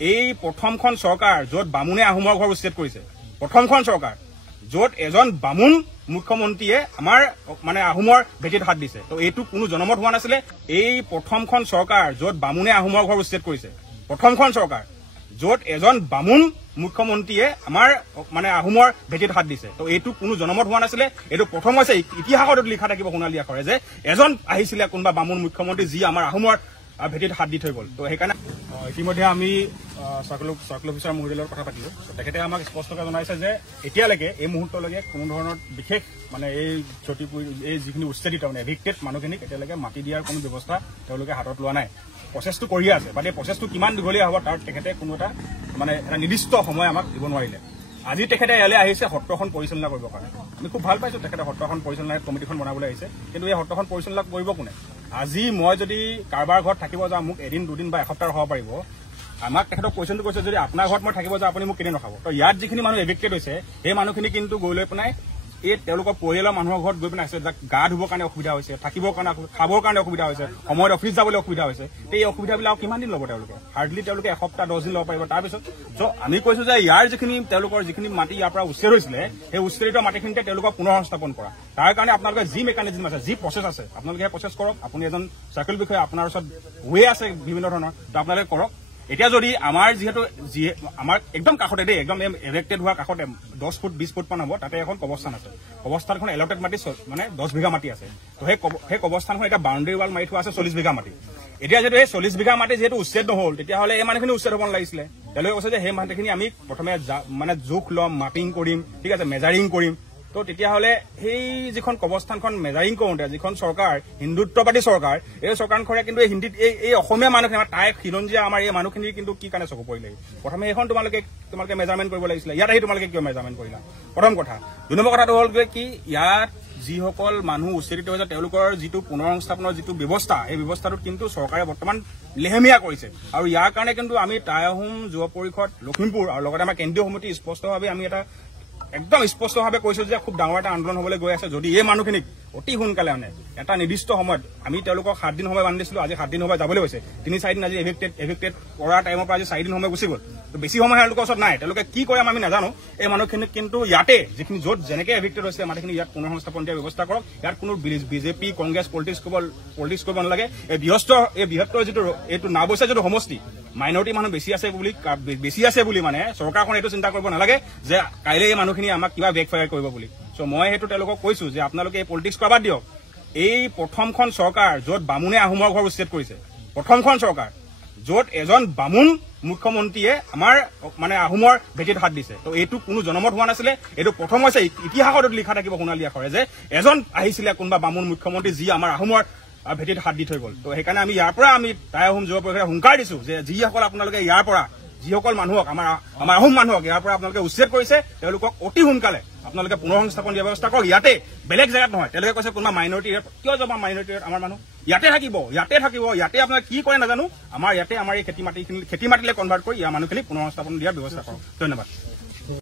এই প্ৰথমখন চৰকাৰ য'ত বামুণে আহোমৰ ঘৰ উচ্ছেদ কৰিছে, প্ৰথমখন চৰকাৰ য'ত এজন বামুণ মুখ্যমন্ত্ৰীয়ে আমাৰ মানে আহোমৰ ভেটিত হাত দিছে। তো এইটো কোনো জনমত হোৱা নাছিলে। এই প্ৰথমখন চৰকাৰ য'ত বামুণে আহোমৰ ঘৰ উচ্ছেদ কৰিছে, প্ৰথমখন চৰকাৰ য'ত এজন বামুণ মুখ্যমন্ত্ৰীয়ে আমাৰ মানে আহোমৰ ভেটিত হাত দিছে। তো এইটো কোনো জনমত হোৱা নাছিলে। এইটো প্ৰথম হৈছে, ইতিহাসত লিখা থাকিব সোণালী আখৰে যে এজন আহিছিলে কোনোবা বামুণ মুখ্যমন্ত্ৰী যি আমাৰ আহোমৰ ভেটিত হাত দি থৈ গ'ল। তো সেইকাৰণে ইতিমধ্যে আমি চাৰ্কল অফিচাৰ মহোদয়ৰ লগত কথা পাতিলো। তেখেতে আমাক স্পষ্টকৈ জনাইছে যে এতিয়ালৈকে এই মুহূৰ্তলৈকে কোনো ধৰণৰ বিশেষ মানে এই এই যিখিনি উচ্ছেদিত মানে এভিক্টেড মানুহখিনিক এতিয়ালৈকে মাটি দিয়াৰ কোনো ব্যৱস্থা তেওঁলোকে হাতত লোৱা নাই। প্ৰচেছটো কৰিয়ে আছে, বাট এই প্ৰচেছটো কিমান দীঘলীয়া হ'ব তাৰ তেখেতে কোনো এটা মানে এটা নিৰ্দিষ্ট সময় আমাক দিব নোৱাৰিলে। আজি তেখেতে ইয়ালৈ আহিছে সত্ৰখন পৰিচালনা কৰিবৰ কাৰণে। আমি খুব ভাল পাইছো তেখেতে সত্ৰখন পৰিচালনা কমিটিখন বনাবলৈ আহিছে, কিন্তু এই সত্ৰখন পৰিচালনা কৰিব কোনে? আজি মই যদি কাৰোবাৰ ঘৰত থাকিব যাওঁ, মোক এদিন দুদিন বা এসপ্তাহ হ'ব পাৰিব। আমাক তেখেতক কুৱেশ্যনটো কৈছে যদি আপোনাৰ ঘৰত মই থাকিব যাওঁ আপুনি মোক কেনে ৰখাব? তো ইয়াত যিখিনি মানুহ এভিক্টেড হৈছে সেই মানুহখিনি কিন্তু গৈ লৈ পেলাই এই তেওঁলোকৰ পৰিয়ালৰ মানুহৰ ঘৰত গৈ পেলাই আছে, যাক গা ধুবৰ কাৰণে অসুবিধা হৈছে, থাকিবৰ কাৰণে, খাবৰ কাৰণে অসুবিধা হৈছে, সময়ত অফিচ যাবলৈ অসুবিধা হৈছে। এই অসুবিধাবিলাক কিমান দিন ল'ব তেওঁলোকে? হাৰ্ডলি তেওঁলোকে এসপ্তাহ 10 দিন ল'ব পাৰিব। তাৰপিছত আমি কৈছো যে ইয়াৰ যিখিনি তেওঁলোকৰ যিখিনি মাটি ইয়াৰ পৰা উচ্ছেদ হৈছিলে সেই উচ্ছেদিত মাটিখিনিতে তেওঁলোকক পুনৰ সংস্থাপন কৰা। তাৰ কাৰণে আপোনালোকে যি মেকানিজম আছে, যি প্ৰচেছ আছে আপোনালোকে সেই প্ৰচেছ কৰক। আপুনি এজন চাৰ্কেল বিষয়ে আপোনাৰ ওচৰত ৱে আছে বিভিন্ন ধৰণৰ, তো আপোনালোকে কৰক। এতিয়া যদি আমাৰ যিহেতু আমাৰ একদম কাষতে দেই, একদম এভেক্টেড হোৱাৰ কাষতে 10 ফুট 20 ফুট মান হ'ব, তাতে এখন কবৰস্থান আছে। কবৰস্থানখন এলটেড মাটি মানে 10 বিঘা মাটি আছে। তো সেই কবৰস্থানখন এতিয়া বাউণ্ডেৰী ৱাল মাৰি থোৱা আছে 40 বিঘা মাটি। এতিয়া যদি এই 40 বিঘা মাটি যিহেতু উচ্ছেদ নহ'ল, তেতিয়াহ'লে এই মানুহখিনি উচ্ছেদ হ'ব নালাগিছিলে। তেওঁলোকে কৈছে যে সেই মাটিখিনি আমি প্ৰথমে মানে জোখ ল'ম, মাপিং কৰিম, ঠিক আছে, মেজাৰিং কৰিম। তো তেতিয়াহ'লে সেই যিখন কবৰস্থানখন মেজাৰিং কৰোঁতে যিখন চৰকাৰ হিন্দুত্ববাদী চৰকাৰ, এই চৰকাৰখনে কিন্তু এই হিন্দীত এই অসমীয়া মানুহখিনি আমাৰ টাই খিলঞ্জীয়া আমাৰ এই মানুহখিনিৰ কিন্তু কি কাৰণে চকু পৰিলে? প্ৰথমে সেইখন তোমালোকে মেজাৰমেণ্ট কৰিব লাগিছিলে। ইয়াত আহি তোমালোকে কিয় মেজাৰমেণ্ট কৰিলা? প্ৰথম কথা। 2 নম্বৰ কথাটো হ'ল কি, ইয়াত যিসকল মানুহ উচ্ছেদিত হৈছে তেওঁলোকৰ যিটো পুনৰ সংস্থাপনৰ যিটো ব্যৱস্থা, এই ব্যৱস্থাটোত কিন্তু চৰকাৰে বৰ্তমান লেহেমীয়া কৰিছে। আৰু ইয়াৰ কাৰণে কিন্তু আমি টাই আহোম যুৱ পৰিষদ লখিমপুৰ আৰু লগতে আমাৰ কেন্দ্ৰীয় সমিতি স্পষ্টভাৱে আমি এটা একদম স্পষ্টভাৱে কৈছো যে খুব ডাঙৰ এটা আন্দোলন হ'বলৈ গৈ আছে। যদি এই মানুহখিনিক অতি সোনকালে মানে এটা নিৰ্দিষ্ট সময়ত, আমি তেওঁলোকক 7 দিন সময় বান্ধি দিছিলো, আজি 7 দিন সময় যাবলৈ হৈছে। 3-4 দিন আজি এভিক্টেড কৰাৰ টাইমৰ পৰা আজি 4 দিন সময় গুচি গ'ল। তো বেছি সময় তেওঁলোকৰ ওচৰত নাই। তেওঁলোকে কি কৰে আমি নাজানো। এই মানুহখিনিক কিন্তু ইয়াতে যিখিনি য'ত যেনেকৈ এভিক্টেড হৈছে মানুহখিনি ইয়াত পুনৰ সংস্থাপন দিয়াৰ ব্যৱস্থা কৰক। ইয়াত কোনো বিজেপি কংগ্ৰেছ পলিটিক্স কৰিব নালাগে। এই বৃহত্তৰ যিটো এইটো নাওবৈচা যিটো সমষ্টি, মাইনৰিটি মানুহ বেছি আছে বুলি মানে চৰকাৰখনে এইটো চিন্তা কৰিব নালাগে যে কাইলৈ এই মানুহখিনি আমাক কিবা বেকফায়াৰ কৰিব বুলি। চ' মই সেইটো তেওঁলোকক কৈছো যে আপোনালোকে এই পলিটিক্স কৰাবাদ দিয়ক। এই প্ৰথমখন চৰকাৰ য'ত বামুণে আহোমৰ ঘৰ উচ্ছেদ কৰিছে, প্ৰথমখন চৰকাৰ য'ত এজন বামুণ মুখ্যমন্ত্ৰীয়ে আমাৰ মানে আহোমৰ ভেটিত হাত দিছে। তো এইটো কোনো জনমত হোৱা নাছিলে। এইটো প্ৰথম হৈছে, ইতিহাসত লিখা থাকিব সোণালী আখৰে যে এজন আহিছিলে কোনোবা বামুণ মুখ্যমন্ত্ৰী যি আমাৰ আহোমৰ ভেটিত হাত দি থৈ গ'ল। তো সেইকাৰণে আমি ইয়াৰ পৰা আমি টাই আহোম যুৱ পৰিষদে হুংকাৰ দিছো যে যিসকল আপোনালোকে ইয়াৰ পৰা যিসকল মানুহক আমাৰ আহোম মানুহক ইয়াৰ পৰা আপোনালোকে উচ্ছেদ কৰিছে, তেওঁলোকক অতি সোনকালে আপোনালোকে পুনৰ সংস্থাপন দিয়াৰ ব্যৱস্থা কৰক। ইয়াতে, বেলেগ জেগাত নহয়। তেওঁলোকে কৈছে কোনোবা মাইনৰিটি, কিয় যাব মাইনৰিটি? আমাৰ মানুহ ইয়াতে থাকিব। ইয়াতে আপোনালোকে কি কৰে নাজানো। আমাৰ ইয়াতে আমাৰ এই খেতি মাটিলৈ কনভাৰ্ট কৰি ইয়াৰ মানুহখিনি পুনৰ সংস্থাপন দিয়াৰ ব্যৱস্থা কৰক। ধন্যবাদ।